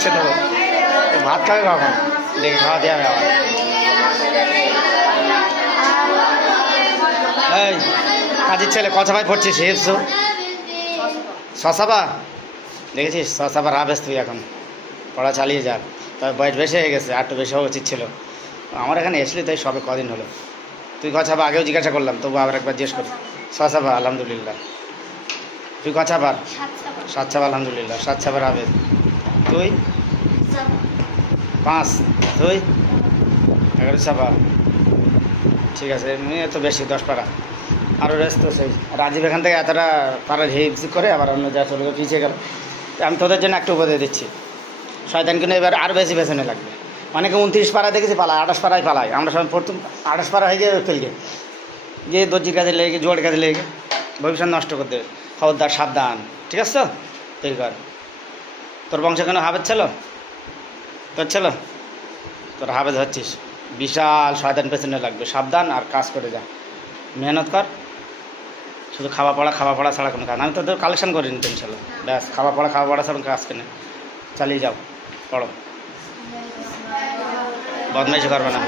খাচ্ছে তো ভাত খাবে কখন দেখে খাওয়া দেওয়া হবে আবার এই কাজের ছেলে কথা ভাই পড়ছিস হিপসু শশাবা দেখেছিস শশাবা রাবেস তুই এখন পড়া চালিয়ে যা তবে বয়স বেশি হয়ে গেছে আর একটু বেশি হওয়া উচিত ছিল আমার এখানে এসলি তাই সবে কদিন হলো তুই কথাবা আগেও জিজ্ঞাসা করলাম তবু আবার একবার জিজ্ঞেস করি শশাবা আলহামদুলিল্লাহ তুই কথাবার সাতসাবা আলহামদুলিল্লাহ সাতসাবার আবেদ তুই 5 তুই 11 সাবা ঠিক আছে এমনি এত বেশি 10 পারা আরও রেস্ট তো সেই রাজীব এখান থেকে এতটা পাড়ার হিপস করে আবার অন্য যা চলে পিছিয়ে গেল আমি তোদের জন্য একটা উপদেশ দিচ্ছি শয়তান কিন্তু এবার আরও বেশি পেছনে লাগবে অনেকে 29 পাড়া দেখেছি পালায় 28 পাড়ায় পালায় আমরা সবাই প্রথম 28 পাড়া হয়ে গিয়ে ফেলগে গিয়ে দর্জির কাজে লেগে জোয়ার কাজে লেগে ভবিষ্যৎ নষ্ট করতে দেবে খবরদার সাবধান ঠিক আছে তো তৈরি কর তোর বংশ কেন হাফেজ ছিল তোর ছিল তোর হাফেজ হচ্ছিস বিশাল শয়তান পেছনে লাগবে সাবধান আর কাজ করে যা মেহনত কর শুধু খাওয়া পড়া ছাড়া কোনো কাজ আমি তো তোর কালেকশন করিনি টেনশন ব্যাস খাওয়া পড়া ছাড়া কাজ কেনে চালিয়ে যাও পড়ো বদমাইশি করবে না